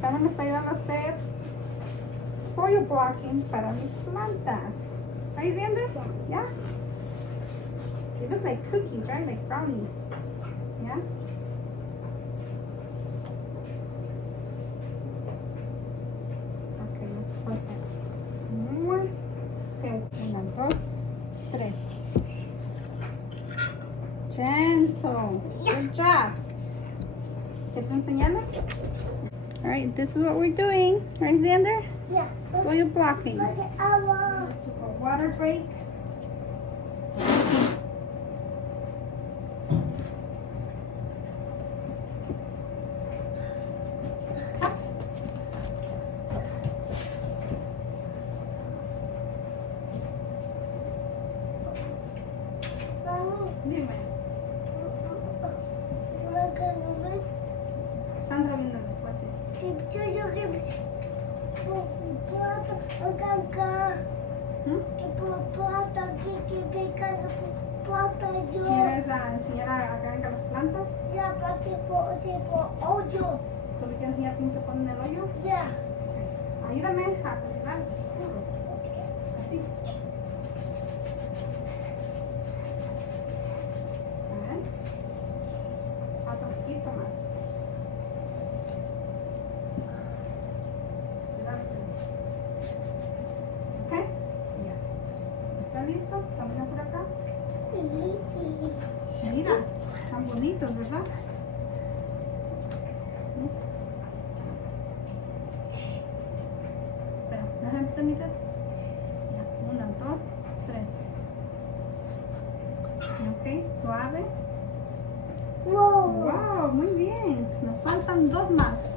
Sandra me está ayudando a hacer soil blocking para mis plantas. Right, Xander? Yeah. They look like cookies, right? Like brownies. Yeah. Okay, let's pause it. More. Okay, 1, 2, 3. Gentle. Good job. ¿Quieres enseñarnos? All right, this is what we're doing. Right, Xander? Yeah. Soil blocking. Look at our. Took a water break. Dime. Sandra viene después, sí. ¿Quieres enseñar a que haga las plantas? ¿Tú le quieres enseñar cómo se pone en el hoyo? Ayúdame a cocinar. Así. A ver. Falta un poquito más. ¿Ok? Ya. ¿Está listo? ¿Camina por acá? Mira, están bonitos, ¿verdad? Espera, déjame terminar. 1, 2, 3. Ok, suave. Wow, muy bien. Nos faltan 2 más.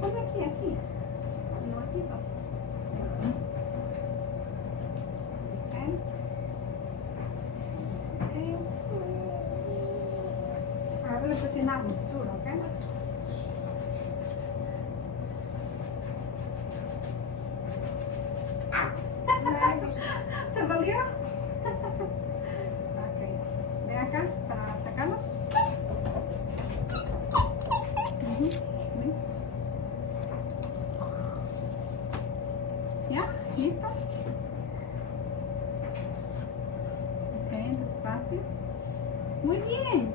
Pon aquí. No, aquí no. Ok. Ahora le presionamos duro, ¿ok? ¿Te dolió? Ok. Ven acá para sacarlos. ¿Ya? ¿Listo? Ok, despacio. Muy bien.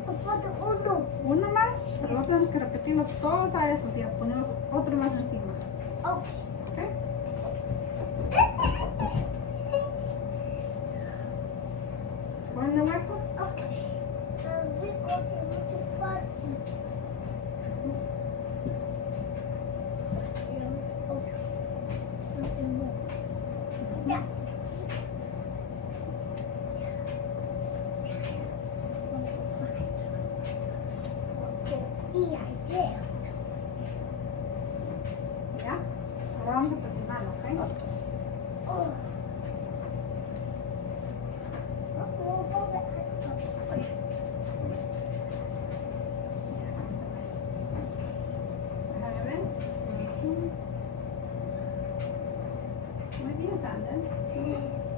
Uno más, pero luego tenemos que repetirlo todos a esos y a ponerlos otro más encima. ¿Ok? ¿Ponen el hueco? ¿Ya? Ahora vamos a presionarlo, ¿ok? Déjame ver. Muy bien, Sandra.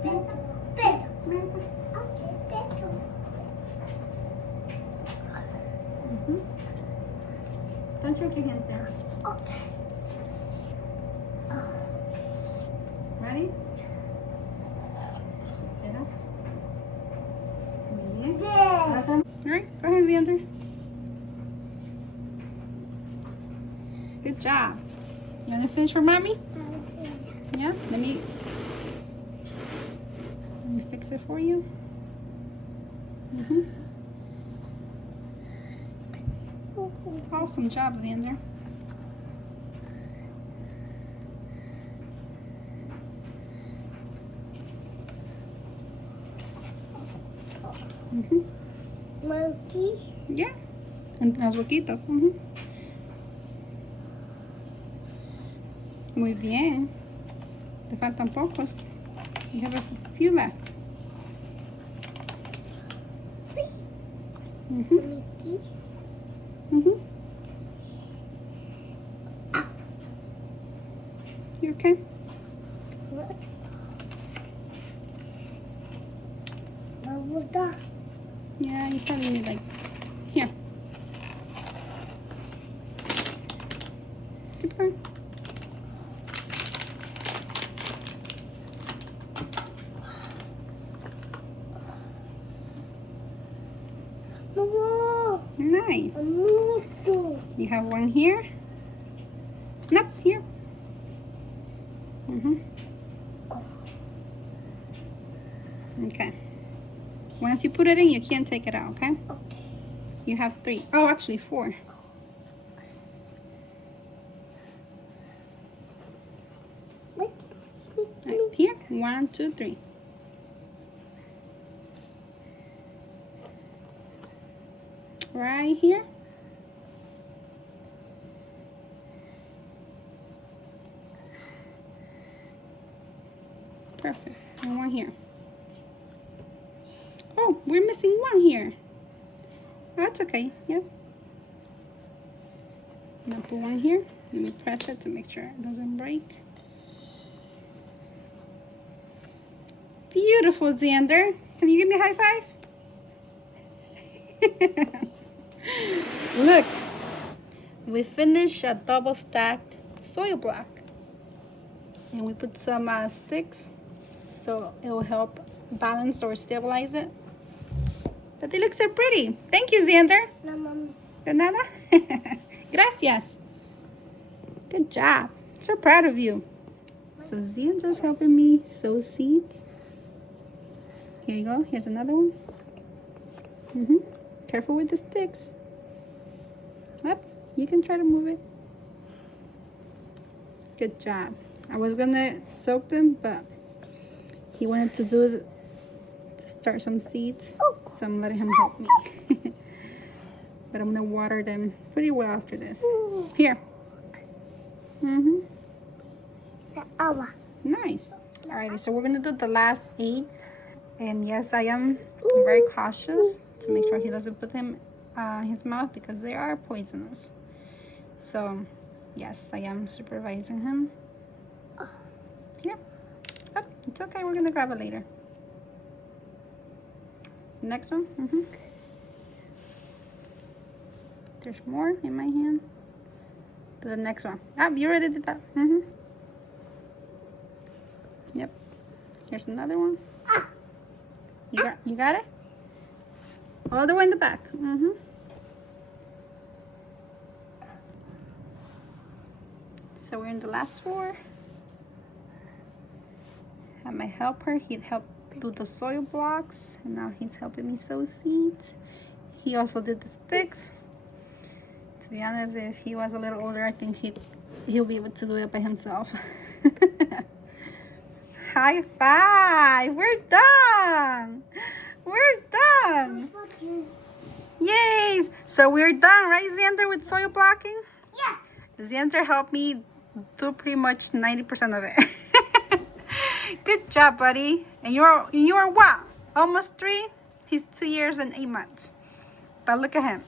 Ven acá. Ven acá. Don't choke your hands there. Ready? Espera. Muy bien. All right, go ahead, Xander. Good job. You want to finish for mommy? Yeah. Let me fix it for you. Awesome job, Xander. Monkeys? Yeah. Entre los huequitos. Muy bien. Te faltan pocos. You have a few left. Monkey? You okay? What? What the? Yeah, you probably need like, here. Keep going. Mama, Nice. mucho. You have one here. Nope, here. Okay. Once you put it in, you can't take it out, okay? Okay. You have 3. Oh, actually 4. Wait. Right, here. 1, 2, 3. Right here. Perfect. And one here. Oh, we're missing one here. That's okay. Yep. Now put one here. Let me press it to make sure it doesn't break. Beautiful, Xander. Can you give me a high five? Look, we finished a double stacked soil block. And we put some sticks so it will help balance or stabilize it. But they look so pretty. Thank you, Xander. No, mommy. De nada. Gracias. Good job. So proud of you. So Xander's helping me sow seeds. Here you go. Here's another one. Careful with the sticks. Up. You can try to move it. Good job. I was gonna soak them, but he wanted to start some seeds, so I'm letting him help me. But I'm gonna water them pretty well after this. Here. Nice. Alrighty, so we're gonna do the last 8, and yes, I am very cautious to make sure he doesn't put them in his mouth because they are poisonous. So yes, I am supervising him. Here. Oh, it's okay. We're gonna grab it later. Next one. There's more in my hand. The next one. Ah, you already did that. Yep. Here's another one. You got it? All the way in the back. So we're in the last 4. I might help her. He'd help do the soil blocks, and now he's helping me sow seeds. He also did the sticks. To be honest, if he was a little older, I think he'll be able to do it by himself. High five! We're done! We're done! Yay! So we're done, right, Xander, with soil blocking? Yeah. Xander helped me do pretty much 90% of it. Good job, buddy. And you're what? Almost 3? He's 2 years and 8 months. But look at him.